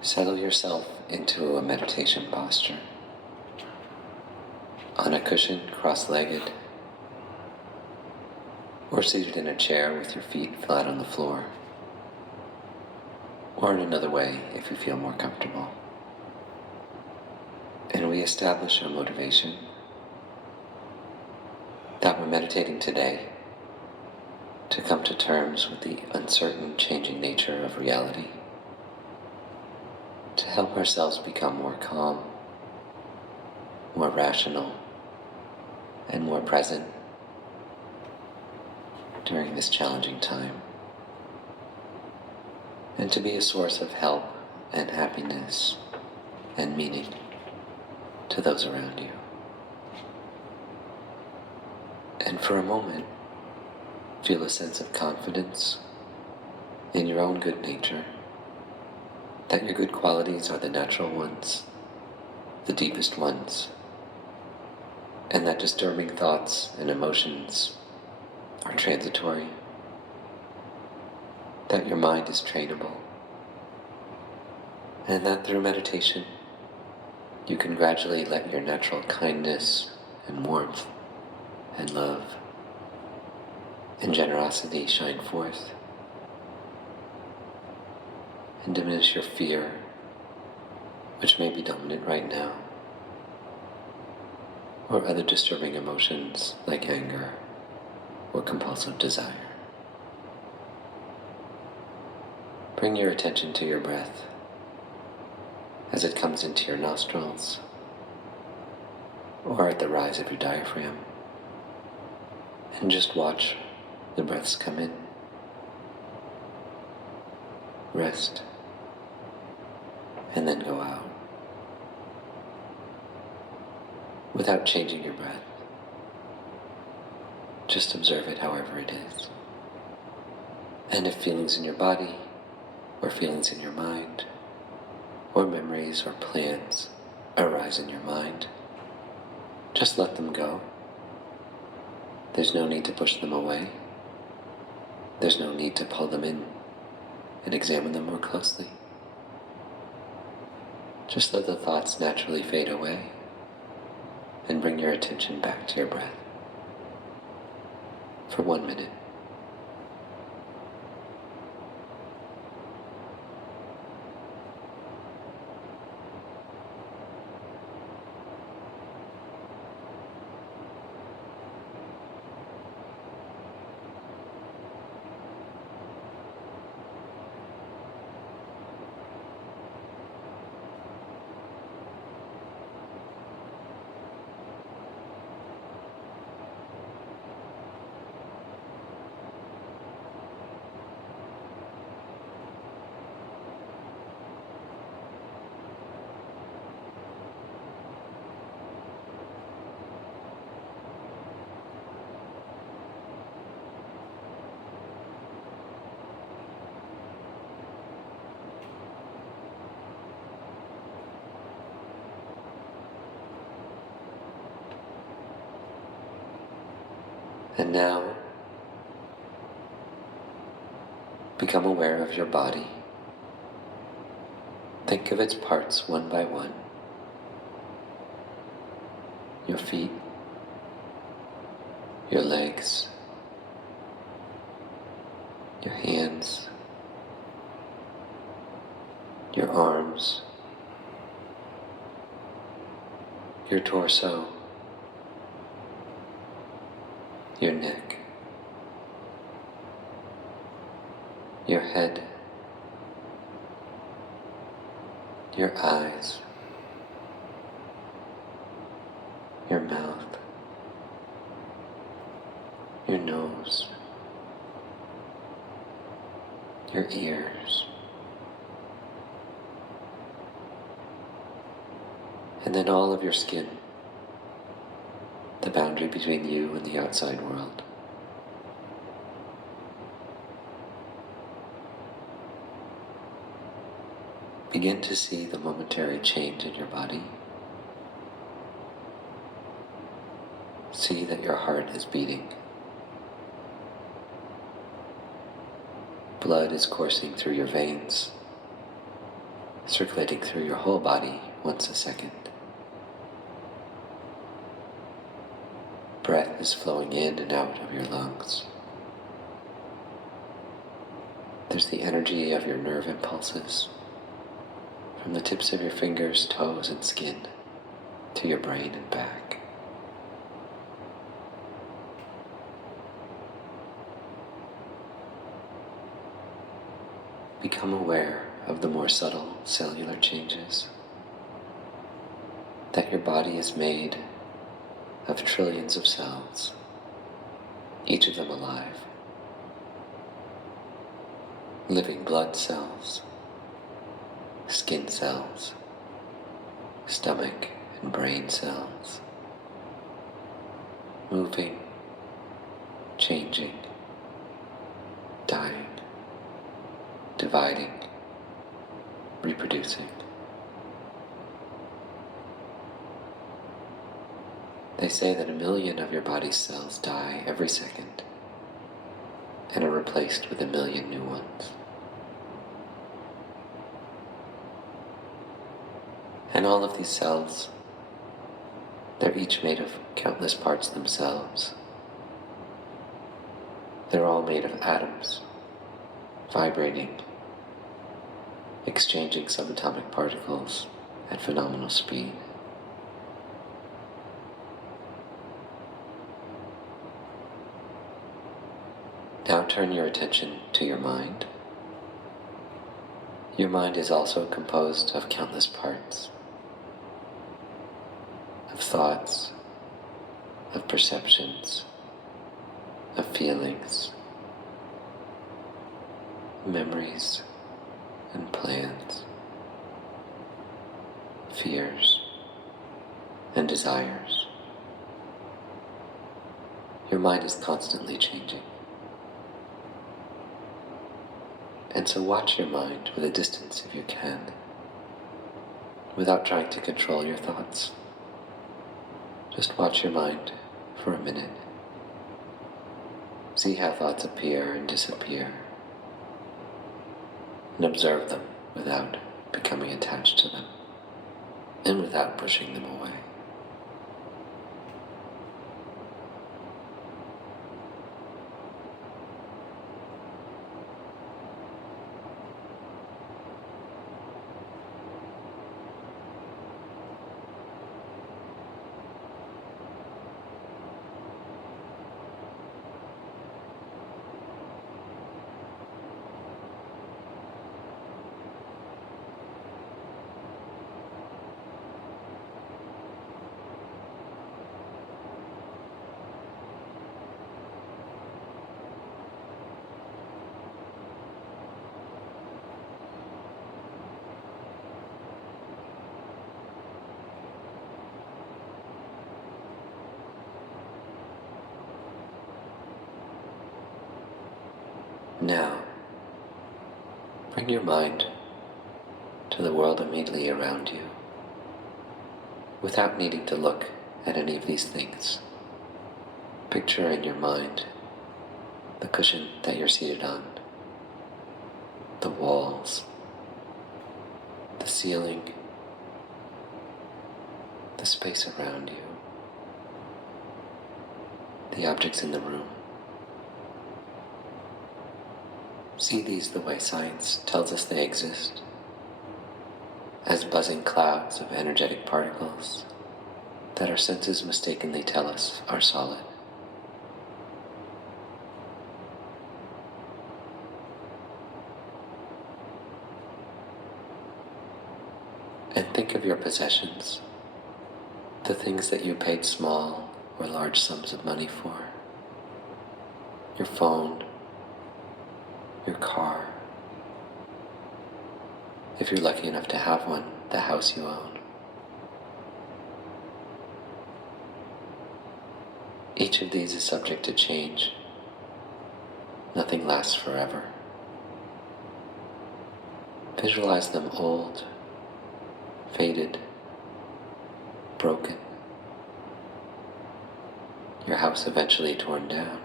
Settle yourself into a meditation posture. On a cushion, cross-legged, or seated in a chair with your feet flat on the floor, or in another way if you feel more comfortable. And we establish a motivation that we're meditating today to come to terms with the uncertain, changing nature of reality, to help ourselves become more calm, more rational, and more present during this challenging time, and to be a source of help and happiness and meaning to those around you. And for a moment, feel a sense of confidence in your own good nature, that your good qualities are the natural ones, the deepest ones, and that disturbing thoughts and emotions are transitory, that your mind is trainable, and that through meditation you can gradually let your natural kindness and warmth and love and generosity shine forth, and diminish your fear, which may be dominant right now, or other disturbing emotions like anger or compulsive desire. Bring your attention to your breath as it comes into your nostrils or at the rise of your diaphragm, and just watch the breaths come in, rest, and then go out without changing your breath. Just observe it however it is. And if feelings in your body, or feelings in your mind, or memories or plans arise in your mind, just let them go. There's no need to push them away. There's no need to pull them in and examine them more closely. Just let the thoughts naturally fade away and bring your attention back to your breath for 1 minute. And now, become aware of your body. Think of its parts one by one. Your feet, your legs, your hands, your arms, your torso, your neck, your head, your eyes, your mouth, your nose, your ears, and then all of your skin, the boundary between you and the outside world. Begin to see the momentary change in your body. See that your heart is beating. Blood is coursing through your veins circulating through your whole body once a second. Breath is flowing in and out of your lungs. There's the energy of your nerve impulses from the tips of your fingers, toes, and skin to your brain and back. Become aware of the more subtle cellular changes, that your body is made of trillions of cells, each of them alive. Living blood cells, skin cells, stomach and brain cells, moving, changing, dying, dividing, reproducing. They say that 1 million of your body's cells die every second and are replaced with 1 million new ones. And all of these cells, they're each made of countless parts themselves. They're all made of atoms, vibrating, exchanging subatomic particles at phenomenal speed. Now turn your attention to your mind. Your mind is also composed of countless parts, of thoughts, of perceptions, of feelings, memories and plans, fears and desires. Your mind is constantly changing. And so watch your mind with a distance if you can, without trying to control your thoughts. Just watch your mind for a minute. See how thoughts appear and disappear, and observe them without becoming attached to them, and without pushing them away. Now, bring your mind to the world immediately around you, without needing to look at any of these things. Picture in your mind the cushion that you're seated on, the walls, the ceiling, the space around you, the objects in the room. See these the way science tells us they exist, as buzzing clouds of energetic particles that our senses mistakenly tell us are solid. And think of your possessions, the things that you paid small or large sums of money for. Your phone, your car, if you're lucky enough to have one, the house you own. Each of these is subject to change. Nothing lasts forever. Visualize them old, faded, broken. Your house eventually torn down.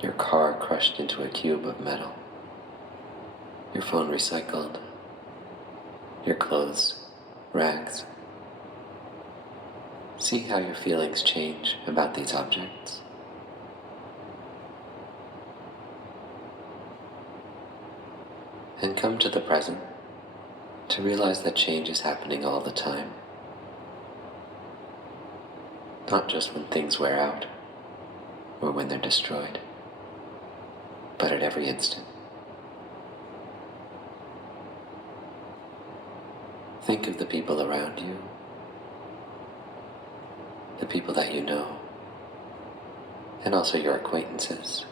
Your car crushed into a cube of metal. Your phone recycled. your clothes, rags. See how your feelings change about these objects. And come to the present to realize that change is happening all the time. Not just when things wear out or when they're destroyed, but at every instant. Think of the people around you, the people that you know, and also your acquaintances.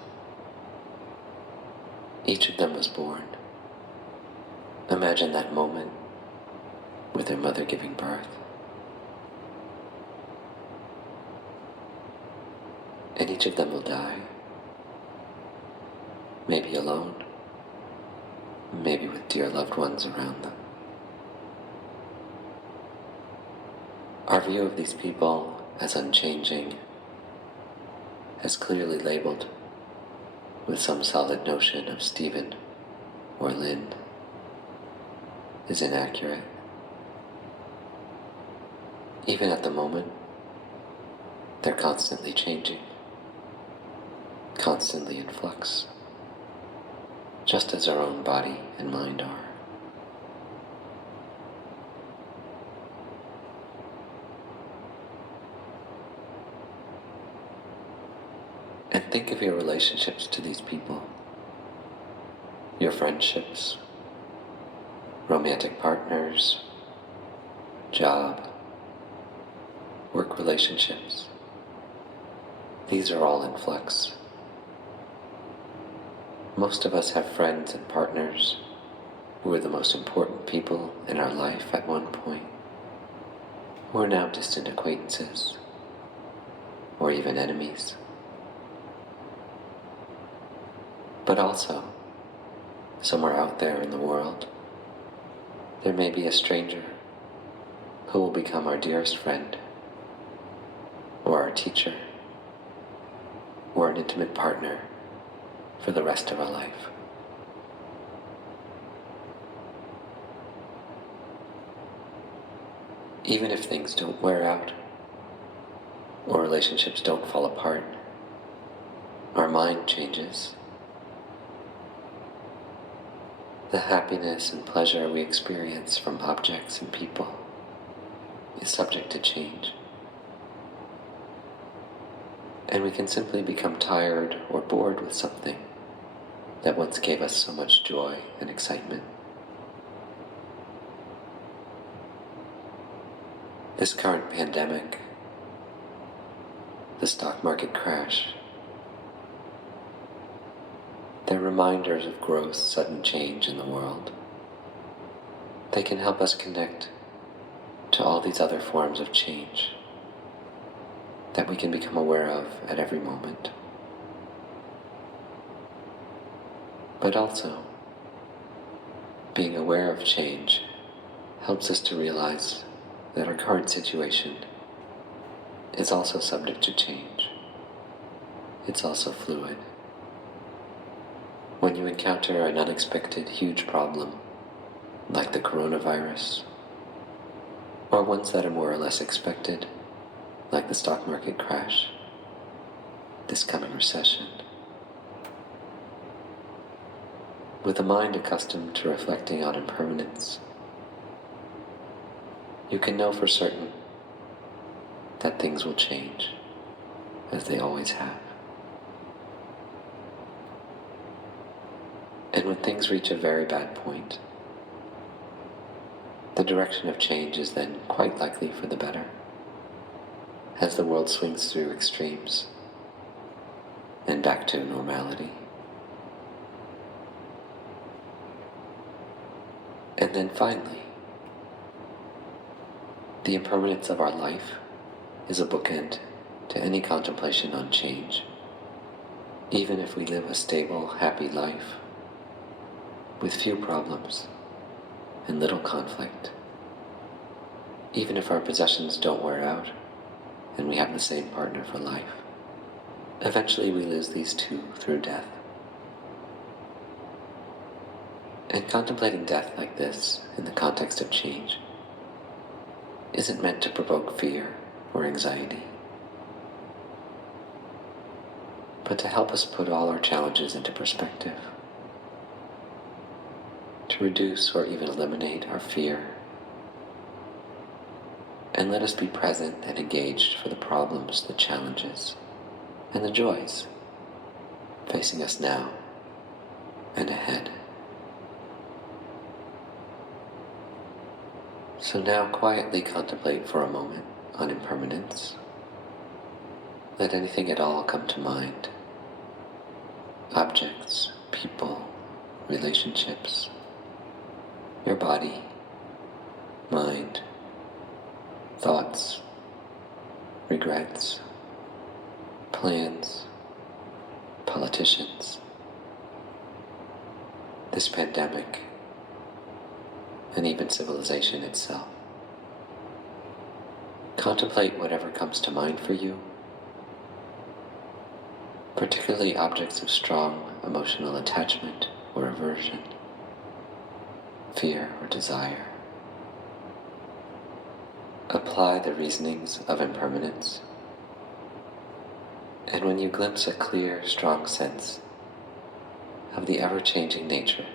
Each of them was born. Imagine that moment with their mother giving birth. And each of them will die. Maybe alone, maybe with dear loved ones around them. Our view of these people as unchanging, as clearly labeled with some solid notion of Stephen or Lynn, is inaccurate. Even at the moment, they're constantly changing, constantly in flux, just as our own body and mind are. And think of your relationships to these people, your friendships, romantic partners, job, work relationships. These are all in flux. Most of us have friends and partners who were the most important people in our life at one point, who are now distant acquaintances, or even enemies. But also, somewhere out there in the world, there may be a stranger who will become our dearest friend, or our teacher, or an intimate partner for the rest of our life. Even if things don't wear out, or relationships don't fall apart, our mind changes. The happiness and pleasure we experience from objects and people is subject to change. And we can simply become tired or bored with something that once gave us so much joy and excitement. This current pandemic, the stock market crash, they're reminders of gross, sudden change in the world. They can help us connect to all these other forms of change that we can become aware of at every moment. But also, being aware of change helps us to realize that our current situation is also subject to change. It's also fluid. When you encounter an unexpected huge problem, like the coronavirus, or ones that are more or less expected, like the stock market crash, this coming recession, with a mind accustomed to reflecting on impermanence, you can know for certain that things will change, as they always have. And when things reach a very bad point, the direction of change is then quite likely for the better, as the world swings through extremes and back to normality. And then finally, the impermanence of our life is a bookend to any contemplation on change. Even if we live a stable, happy life with few problems and little conflict, even if our possessions don't wear out and we have the same partner for life, eventually we lose these two through death. And contemplating death like this, in the context of change, isn't meant to provoke fear or anxiety, but to help us put all our challenges into perspective, to reduce or even eliminate our fear, and let us be present and engaged for the problems, the challenges, and the joys facing us now and ahead. So now quietly contemplate for a moment on impermanence. Let anything at all come to mind. Objects, people, relationships, your body, mind, thoughts, regrets, plans, politicians, this pandemic, and even civilization itself. Contemplate whatever comes to mind for you, particularly objects of strong emotional attachment or aversion, fear or desire. Apply the reasonings of impermanence, and when you glimpse a clear, strong sense of the ever-changing nature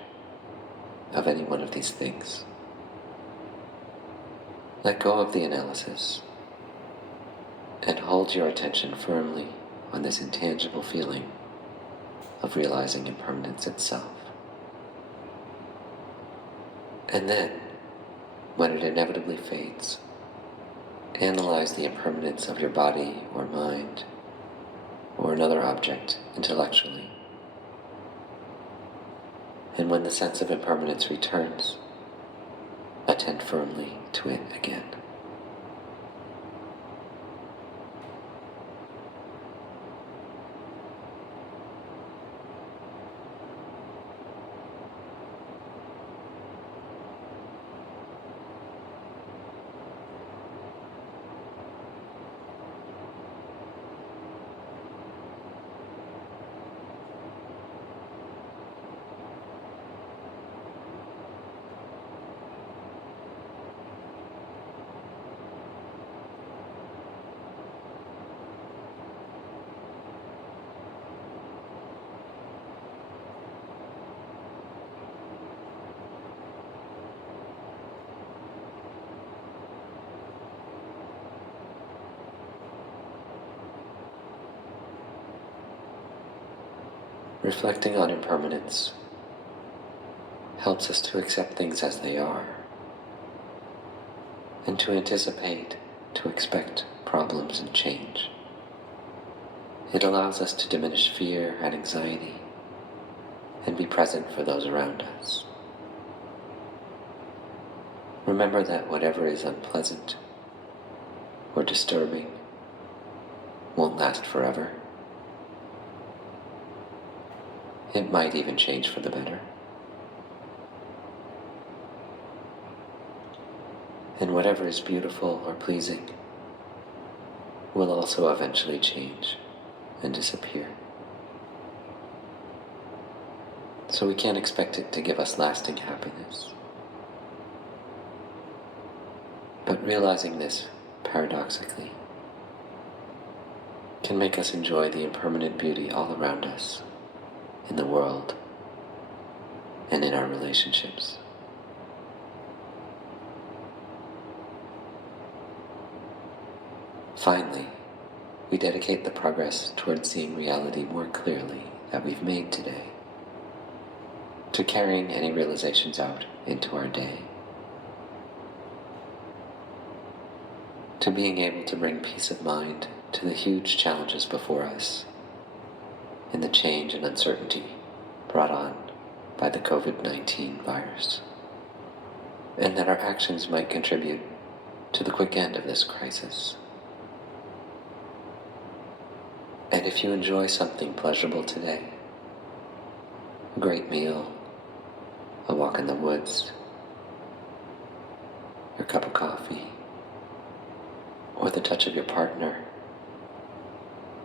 of any one of these things, let go of the analysis and hold your attention firmly on this intangible feeling of realizing impermanence itself. And then, when it inevitably fades, analyze the impermanence of your body or mind or another object intellectually. And when the sense of impermanence returns, attend firmly to it again. Reflecting on impermanence helps us to accept things as they are and to anticipate, to expect problems and change. It allows us to diminish fear and anxiety and be present for those around us. Remember that whatever is unpleasant or disturbing won't last forever. It might even change for the better. And whatever is beautiful or pleasing will also eventually change and disappear. So we can't expect it to give us lasting happiness. But realizing this, paradoxically, can make us enjoy the impermanent beauty all around us, in the world, and in our relationships. Finally, we dedicate the progress towards seeing reality more clearly that we've made today, to carrying any realizations out into our day, to being able to bring peace of mind to the huge challenges before us in the change and uncertainty brought on by the COVID-19 virus, and that our actions might contribute to the quick end of this crisis. And if you enjoy something pleasurable today, a great meal, a walk in the woods, your cup of coffee, or the touch of your partner,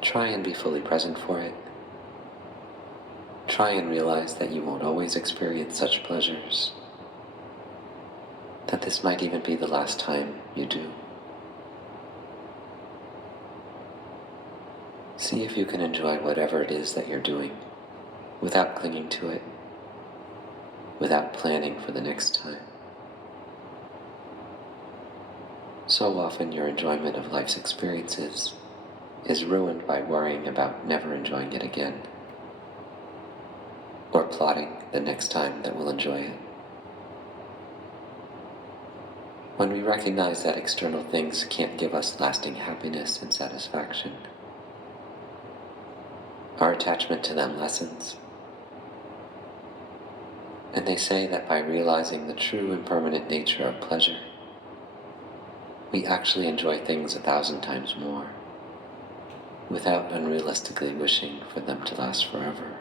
try and be fully present for it. Try try and realize that you won't always experience such pleasures, that this might even be the last time you do. See if you can enjoy whatever it is that you're doing without clinging to it, without planning for the next time. So often your enjoyment of life's experiences is ruined by worrying about never enjoying it again, or plotting the next time that we'll enjoy it. When we recognize that external things can't give us lasting happiness and satisfaction, our attachment to them lessens. And they say that by realizing the true impermanent nature of pleasure, we actually enjoy things 1,000 times more, without unrealistically wishing for them to last forever,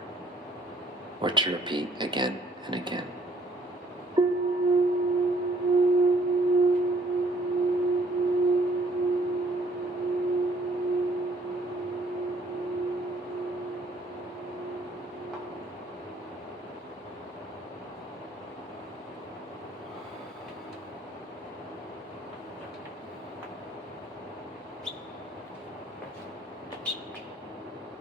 or to repeat again and again.